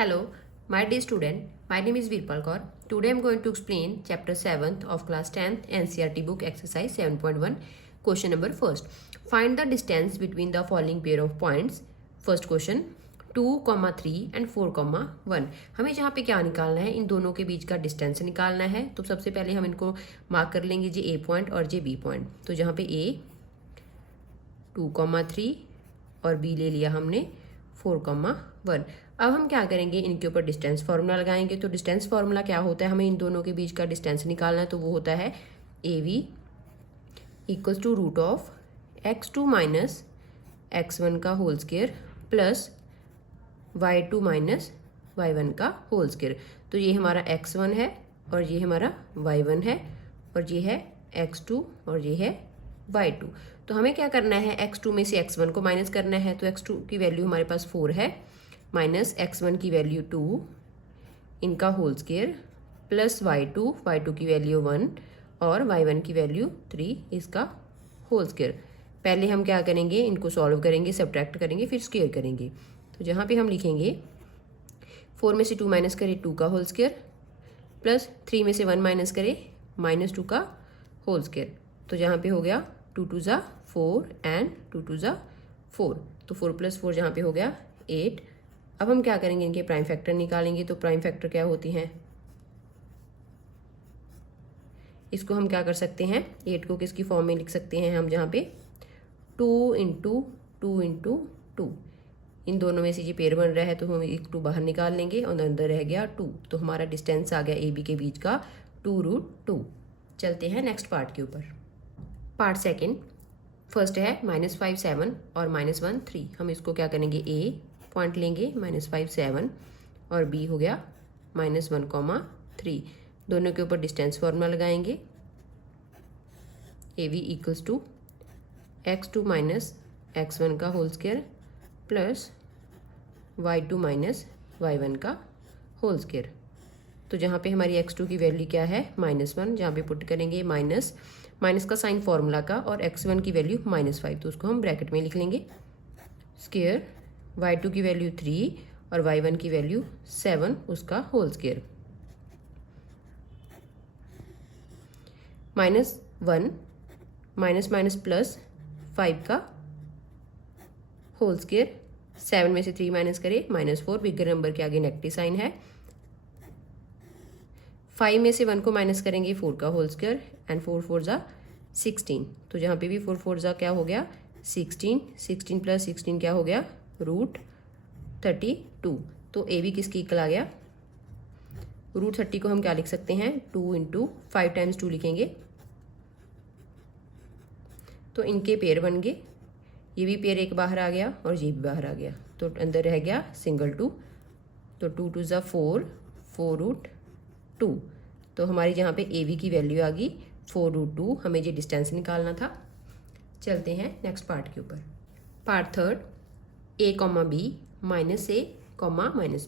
Hello, my dear student. My name is Virpal Kaur. Today I am going to explain chapter 7th of class 10th NCERT book exercise 7.1. Question number first. Find the distance between the following pair of points. First question 2, 3 and 4, 1. हमें यहाँ पे क्या निकालना है, इन दोनों के बीच का distance निकालना है। तो सबसे पहले हम इनको मार्क कर लेंगे जी ए पॉइंट और जी बी पॉइंट। तो जहाँ पे ए 2, 3 और बी ले लिया हमने 4, 1। अब हम क्या करेंगे, इनके ऊपर डिस्टेंस फार्मूला लगाएंगे। तो डिस्टेंस फार्मूला क्या होता है, हमें इन दोनों के बीच का डिस्टेंस निकालना है। तो वो होता है A B equals to root of x2 minus x1 का whole square plus y2 minus y1 का होल स्क्वायर। तो ये हमारा x1 है और ये हमारा y1 है और ये है x2 और ये है y2। तो हमें क्या करना है, x2 में से x1 को माइनस करना है। तो x2 की वैल्यू हमारे पास 4 है माइनस x1 की वैल्यू 2 इनका होल स्क्वायर प्लस y2 की वैल्यू 1 और y1 की वैल्यू 3 इसका होल स्क्वायर। पहले हम क्या करेंगे, इनको सॉल्व करेंगे, सब्ट्रैक्ट करेंगे, फिर स्क्वायर करेंगे। तो जहाँ पे हम लिखेंगे 4 में से 2 माइनस करें 2 का होल स्क्वायर प्लस 3 में से 1 माइनस करें -2 का होल स्क्वायर। तो जहाँ पे हो गया 2 2 ज़ा 4 एंड 2 2 ज़ा 4। तो 4 + 4 जहाँ पे हो गया 8। अब हम क्या करेंगे, इनके प्राइम फैक्टर निकालेंगे। तो प्राइम फैक्टर क्या होती हैं, इसको हम क्या कर सकते हैं, 8 को किसकी फॉर्म में लिख सकते हैं हम, जहाँ पे 2 × 2 × 2। इन दोनों में से ये पेयर बन रहा है तो हम एक 2 बाहर निकाल लेंगे और अंदर रह गया 2। तो हमारा डिस्टेंस आ गया ए बी के बीच का 2√2। चलते हैं नेक्स्ट पार्ट के ऊपर। पार्ट सेकेंड, फर्स्ट है -5 7 और -1 3। हम इसको क्या करेंगे, ए पॉइंट लेंगे -5 7 और बी हो गया -1, 3। दोनों के ऊपर डिस्टेंस फॉर्मूला लगाएंगे। A B equals to x2 minus x1 का whole square plus y2 minus y1 का होल स्क्वायर। तो जहाँ पे हमारी x2 की वैल्यू क्या है -1, जहाँ पे पुट करेंगे माइनस का साइन फॉर्मूला का और x1 की वैल्यू -5। तो उसको हम ब्रैकेट में लिख लेंगे स्क्वायर y2 की वैल्यू 3 और y1 की वैल्यू 7 उसका होल स्क्वायर -1 माइनस प्लस 5 का होल स्क्वायर। 7 में से 3 माइनस करें -4, बिगर नंबर के आगे नेगेटिव साइन है। 5 में से 1 को माइनस करेंगे 4 का होल स्क्वायर एंड 4 4 ज़ा 16। तो जहाँ पे भी 4 4 ज़ा क्या हो गया 16, 16 + 16 क्या हो गया √32। तो ए भी किसकी इक्वल आ गया, √30 को हम क्या लिख सकते हैं 2 × 5 टाइम्स 2 लिखेंगे। तो इनके पेयर बन गए, ये भी पेयर एक बाहर आ गया और ये भी बाहर आ गया। तो अंदर रह गया सिंगल 2। तो 2 2 ज़ा 4, 4√2। तो हमारी जहाँ पे ए बी की वैल्यू आ गई 4√2। हमें ये डिस्टेंस निकालना था। चलते हैं नेक्स्ट पार्ट के ऊपर। Part third, a, b -a,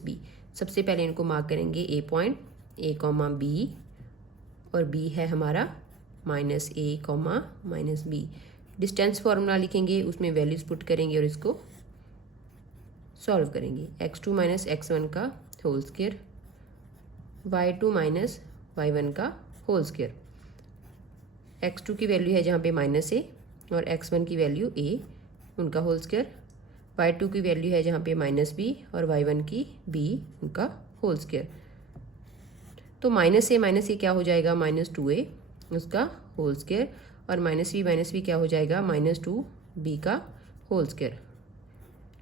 -b। सबसे पहले इनको मार्क करेंगे ए पॉइंट, a, b और b है हमारा -a, -b। डिस्टेंस फार्मूला लिखेंगे, उसमें वैल्यूज पुट करेंगे और इसको सॉल्व करेंगे। x2 माइनस x1 का whole square, y2 minus y1 का होल स्क्वायर। x2 की वैल्यू है जहाँ पे -a और x1 की वैल्यू a उनका होल स्क्वायर। y2 की वैल्यू है जहाँ पे -b और y1 की b उनका होल स्क्वायर। तो -a क्या हो जाएगा -2a उसका होल स्क्वायर और -b क्या हो जाएगा -2b का होल स्क्वायर।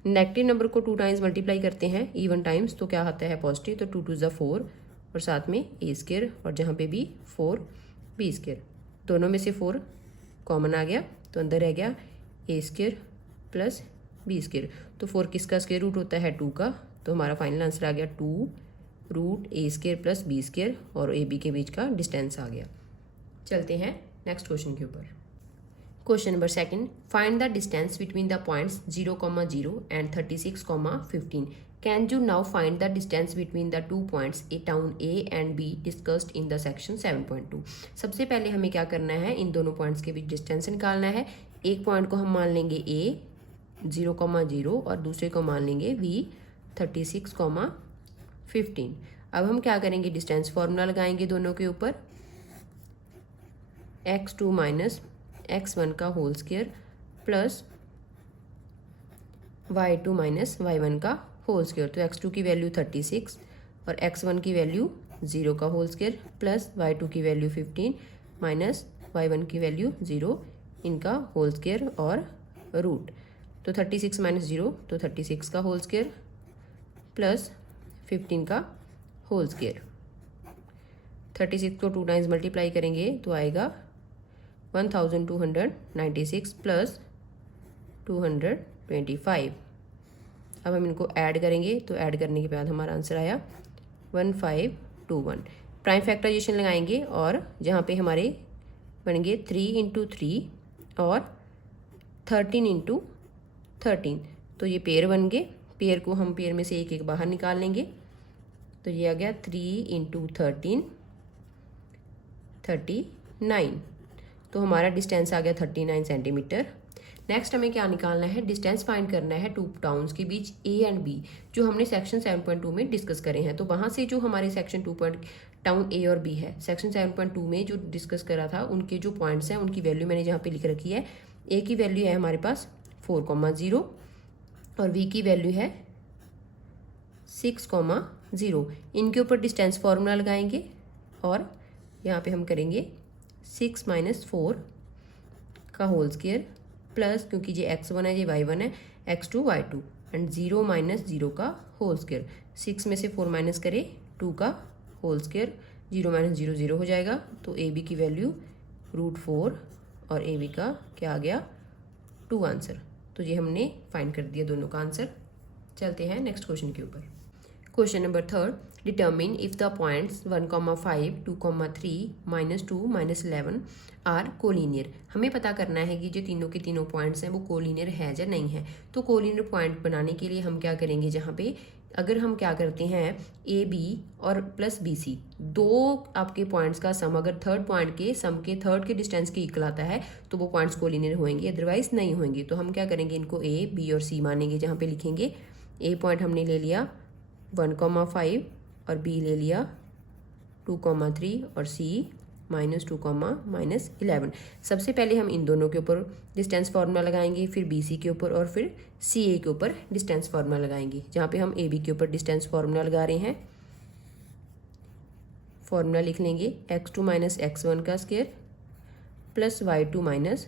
नेगेटिव नंबर को 2 टाइम्स मल्टीप्लाई करते हैं इवन टाइम्स तो क्या आता है पॉजिटिव। तो 2 2 ज़ा 4 और साथ में a स्क्वायर और जहाँ पे भी 4b स्क्वायर। दोनों में से 4 कॉमन आ गया तो अंदर रह गया a square plus b square. तो 4 किसका स्क्वायर रूट होता है 2 का। तो हमारा फाइनल आंसर आ गया 2√a square plus b square और ए बी के बीच का डिस्टेंस आ गया। चलते हैं नेक्स्ट क्वेश्चन के ऊपर। Question number second, find the distance between the points 0, 0 and 36, 15। Can you now find the distance between the 2 points A town A and be discussed in the section 7.2। सबसे पहले हमें क्या करना है, इन दोनों पॉइंट्स के बीच डिस्टेंस निकालना है। एक पॉइंट को हम मान लेंगे ए 0, 0 और दूसरे को मान लेंगे बी 36, 15। अब हम क्या करेंगे, डिस्टेंस फार्मूला लगाएंगे दोनों के ऊपर, x2 माइनस x1 का whole square plus y2 minus y1 का होल स्क्वायर। तो x2 की वैल्यू 36 और x1 की वैल्यू 0 का होल स्क्वायर प्लस y2 की वैल्यू 15 माइनस y1 की वैल्यू 0, इनका होल स्क्वायर और रूट। तो 36 माइनस 0 तो 36 का होल स्क्वायर प्लस 15 का होल स्क्वायर। 36 को 2 टाइम्स मल्टीप्लाई करेंगे तो आएगा 1296 प्लस 225। अब हम इनको ऐड करेंगे तो ऐड करने के बाद हमारा आंसर आया 1521। प्राइम फैक्टराइजेशन लगाएंगे और जहाँ पे हमारे बनेंगे 3 इंटू 3 और 13 इंटू 13, तो ये पेयर बन गए। पेयर को हम पेयर में से एक एक बाहर निकाल लेंगे, तो ये आ गया 3 इंटू 13 39, तो हमारा डिस्टेंस आ गया 39 सेंटीमीटर। नेक्स्ट हमें क्या निकालना है, डिस्टेंस फाइंड करना है टू टाउन्स के बीच ए एंड बी, जो हमने सेक्शन 7.2 में डिस्कस करे हैं। तो वहाँ से जो हमारे सेक्शन 2 टाउन ए और बी है, सेक्शन 7.2 में जो डिस्कस करा था, उनके जो पॉइंट्स हैं उनकी वैल्यू मैंने जहाँ पे लिख रखी है। ए की वैल्यू है हमारे पास 4,0 और बी की वैल्यू है 6,0। इनके ऊपर डिस्टेंस फार्मूला लगाएंगे और यहाँ पे हम करेंगे 6 माइनस 4 का होल स्क्वायर प्लस, क्योंकि ये x1 है ये y1 है, x2 y2 एंड 0 माइनस 0 का होल स्क्वायर। 6 में से 4 माइनस करें 2 का होल स्क्वायर, 0 माइनस 0 0 हो जाएगा। तो ए बी की वैल्यू √4 और ए बी का क्या आ गया 2 आंसर। तो ये हमने फाइंड कर दिया दोनों का आंसर। चलते हैं नेक्स्ट क्वेश्चन के ऊपर। Question number 3, determine if the points 1,5, 2,3, -2, -11 are collinear. हमें पता करना है कि जो तीनों के तीनों पॉइंट्स हैं वो कोलिनियर है या नहीं है। तो कोलिनियर पॉइंट बनाने के लिए हम क्या करेंगे, जहाँ पे अगर हम क्या करते हैं ए बी और प्लस बी सी, दो आपके पॉइंट्स का सम अगर थर्ड पॉइंट के सम के थर्ड के डिस्टेंस के इक्वल आता है तो वो पॉइंट्स कोलिनियर होंगे, अदरवाइज नहीं होंगे। तो हम क्या करेंगे, इनको ए बी और सी मानेंगे, जहाँ पे लिखेंगे ए पॉइंट हमने ले लिया 1,5 और बी ले लिया 2,3 और सी -2, -11। सबसे पहले हम इन दोनों के ऊपर डिस्टेंस फार्मूला लगाएंगे, फिर बी सी के ऊपर और फिर सी ए के ऊपर डिस्टेंस फार्मूला लगाएंगे। जहाँ पे हम ए बी के ऊपर डिस्टेंस फार्मूला लगा रहे हैं, फार्मूला लिख लेंगे x2 माइनस x1 का square plus y2 minus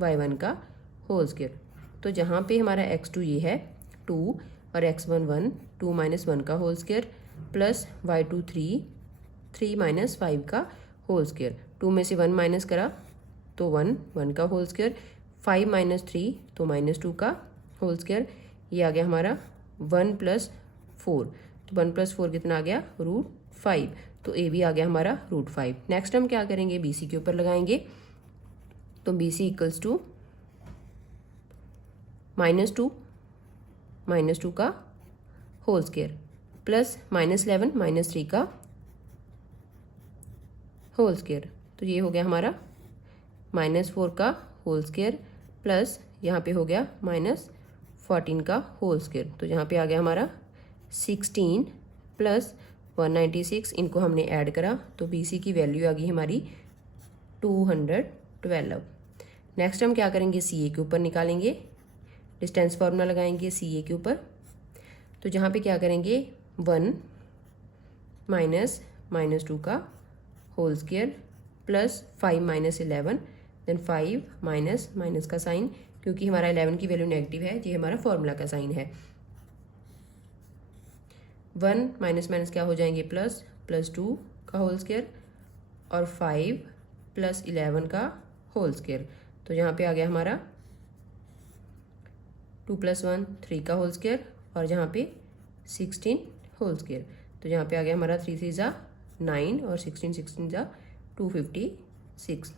y1 का होल स्क्वायर। तो जहाँ पे हमारा x2 ये है 2 और x1 1, 2 माइनस 1 का whole square plus y2 3, 3 minus 5 का होल स्क्वायर। 2 में से 1 माइनस करा तो 1, 1 का होल स्क्वायर, 5 माइनस 3 तो -2 का होल स्क्वायर। ये आ गया हमारा 1 + 4, तो 1 + 4 कितना आ गया √5। तो ए भी आ गया हमारा √5। नेक्स्ट हम क्या करेंगे, बी सी के ऊपर लगाएंगे। तो बी सी इक्वल्स टू -2 का होल स्क्वायर प्लस -11 -3 का होल स्क्वायर। तो ये हो गया हमारा -4 का होल स्क्वायर प्लस यहाँ पे हो गया -14 का होल स्क्वायर। तो यहाँ पे आ गया हमारा 16 प्लस 196, इनको हमने ऐड करा तो बी सी की वैल्यू आ गई हमारी 212। नेक्स्ट हम क्या करेंगे, सी ए के ऊपर निकालेंगे, डिस्टेंस फार्मूला लगाएंगे सी ए के ऊपर। तो जहाँ पे क्या करेंगे 1 माइनस -2 का whole square plus 5 minus 11, then 5 minus का साइन, क्योंकि हमारा 11 की वैल्यू नेगेटिव है, ये हमारा फॉर्मूला का साइन है। 1 माइनस क्या हो जाएंगे +2 का होल स्क्वायर और 5 + 11 का होल स्क्वायर। तो यहाँ पे आ गया हमारा 2 + 1 3 का होल स्क्वायर और जहाँ पे 16 होल स्क्वायर। तो यहाँ पे आ गया हमारा 3 3 ज़ा 9 और 16 ज़ा 256।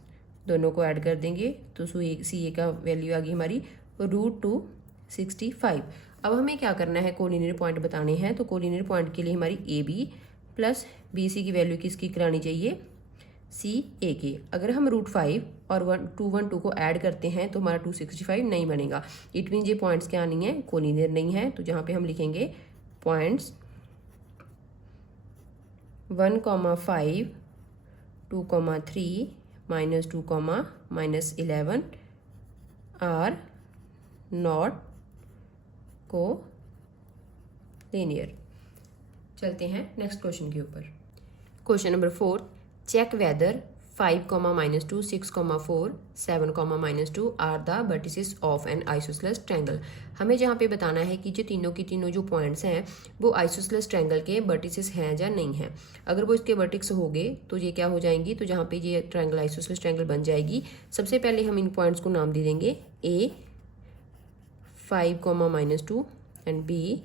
दोनों को ऐड कर देंगे तो सी ए का वैल्यू आ गई हमारी √265। अब हमें क्या करना है, कोलिनियर पॉइंट बताने हैं। तो कोलिनियर पॉइंट के लिए हमारी A B plus B C की वैल्यू किसकी करानी चाहिए, सी ए के। अगर हम √5 और 212 को ऐड करते हैं तो हमारा 265 नहीं बनेगा। इट मीन ये पॉइंट्स क्या नहीं है, कोलिनियर नहीं है। तो जहाँ पे हम लिखेंगे points 1,5 2,3 -2, -11 are not collinear. चलते हैं नेक्स्ट क्वेश्चन के ऊपर। Question number 4, check whether 5, -2, 6, 4, 7, -2 are the vertices of an isosceles triangle. हमें जहाँ पे बताना है कि जो तीनों की तीनों जो पॉइंट्स हैं वो आइसोसेलेस ट्रायंगल के वर्टिसेस हैं या नहीं हैं। अगर वो इसके वर्टिक्स हो गए तो ये क्या हो जाएंगी, तो जहाँ पे ये ट्रायंगल आइसोसेलेस ट्रायंगल बन जाएगी। सबसे पहले हम इन पॉइंट्स को नाम दे देंगे ए 5, -2 एंड बी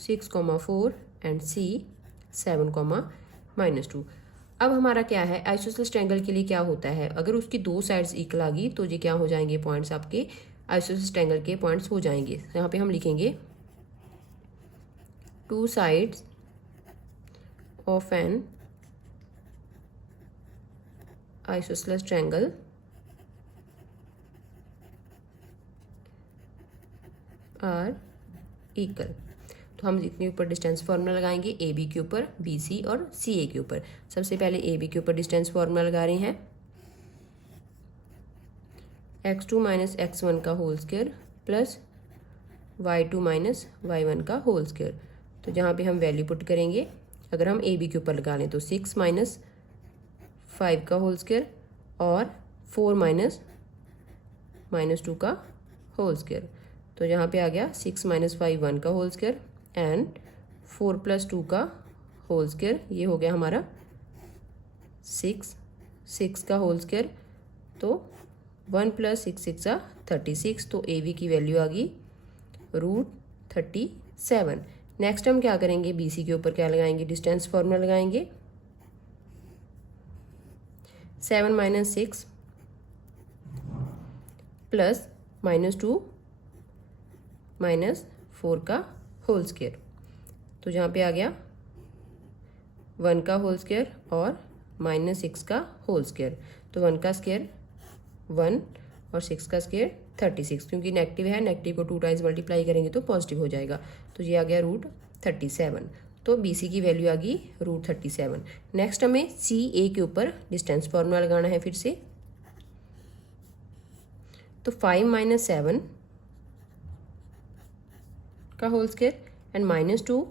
6, 4 एंड सी 7, -2। अब हमारा क्या है, आइसोसेलेस ट्रायंगल के लिए क्या होता है, अगर उसकी दो साइड्स इक्वल आ गई तो ये क्या हो जाएंगे, पॉइंट्स आपके आइसोसेलेस ट्रायंगल के पॉइंट्स हो जाएंगे। यहाँ पे हम लिखेंगे 2 sides of an isosceles triangle are equal. तो हम इसके ऊपर डिस्टेंस फार्मूला लगाएंगे ए बी के ऊपर, बी सी और सी ए के ऊपर। सबसे पहले ए बी के ऊपर डिस्टेंस फार्मूला लगा रहे हैं, x2 - x1 का whole square plus y2 - y1 का होल स्क्वायर। तो जहाँ पे हम वैल्यू पुट करेंगे, अगर हम ए बी के ऊपर लगा लें तो 6 - 5 का होल स्क्वायर और 4 - -2 का होल स्क्वायर। तो यहाँ पे आ गया 6 - 5 1 का होल स्क्वायर एंड 4 + 2 का होल स्क्वायर। ये हो गया हमारा 6 का होल स्क्वायर। तो 1 + 6 6 36। तो ए बी की वैल्यू आ गई √37। नेक्स्ट हम क्या करेंगे, बी सी के ऊपर क्या लगाएंगे, डिस्टेंस फार्मूला लगाएंगे 7 - 6 प्लस -2 -4 का होल स्क्वायर। तो जहाँ पे आ गया 1 का होल स्क्वायर और -6 का होल स्क्वायर। तो 1 का स्क्वायर 1 और 6 का स्क्वायर 36। क्योंकि नेगेटिव है, नेगेटिव को 2 टाइम्स मल्टीप्लाई करेंगे तो पॉजिटिव हो जाएगा। तो ये आ गया √37। तो बी सी की वैल्यू आ गई √37। नेक्स्ट हमें सी ए के ऊपर डिस्टेंस फार्मूला लगाना है फिर से। तो 5 - 7 का whole square and -2,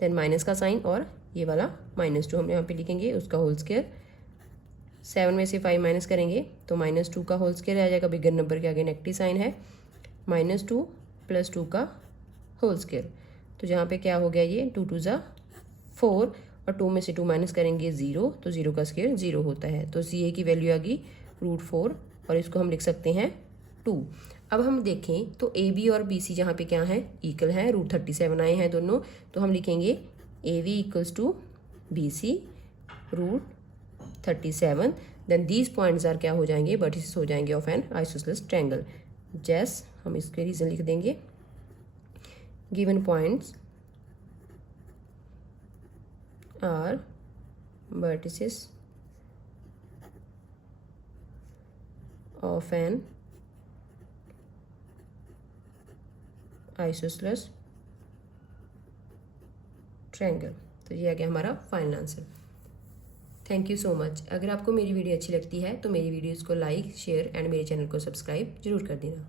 then minus का साइन और ये वाला -2 हम यहाँ पे लिखेंगे, उसका होल स्क्वायर। 7 में से 5 माइनस करेंगे तो -2 का होल स्क्वायर आ जाएगा, बिगर नंबर के आगे नेगेटिव साइन है, -2 + 2 का होल स्क्वायर। तो जहाँ पे क्या हो गया, ये 2 2 = 4 और 2 में से 2 माइनस करेंगे 0, तो 0 का स्क्वायर 0 होता है। तो सी ए की वैल्यू आ गई √4 और इसको हम लिख सकते हैं 2। अब हम देखें तो ए बी और बी सी जहाँ पे क्या है, इक्वल है, √37 आए हैं दोनों। तो हम लिखेंगे A B = B C √37। Then these points are क्या हो जाएंगे, वर्टिसेस हो जाएंगे ऑफ एन आइसोसेलेस ट्रायंगल। जैस हम इसके रीजन लिख देंगे, given points are vertices of an isosceles triangle. तो ये आ गया हमारा final answer. Thank you so much. अगर आपको मेरी वीडियो अच्छी लगती है तो मेरी वीडियोज़ को लाइक, शेयर एंड मेरे चैनल को सब्सक्राइब जरूर कर देना।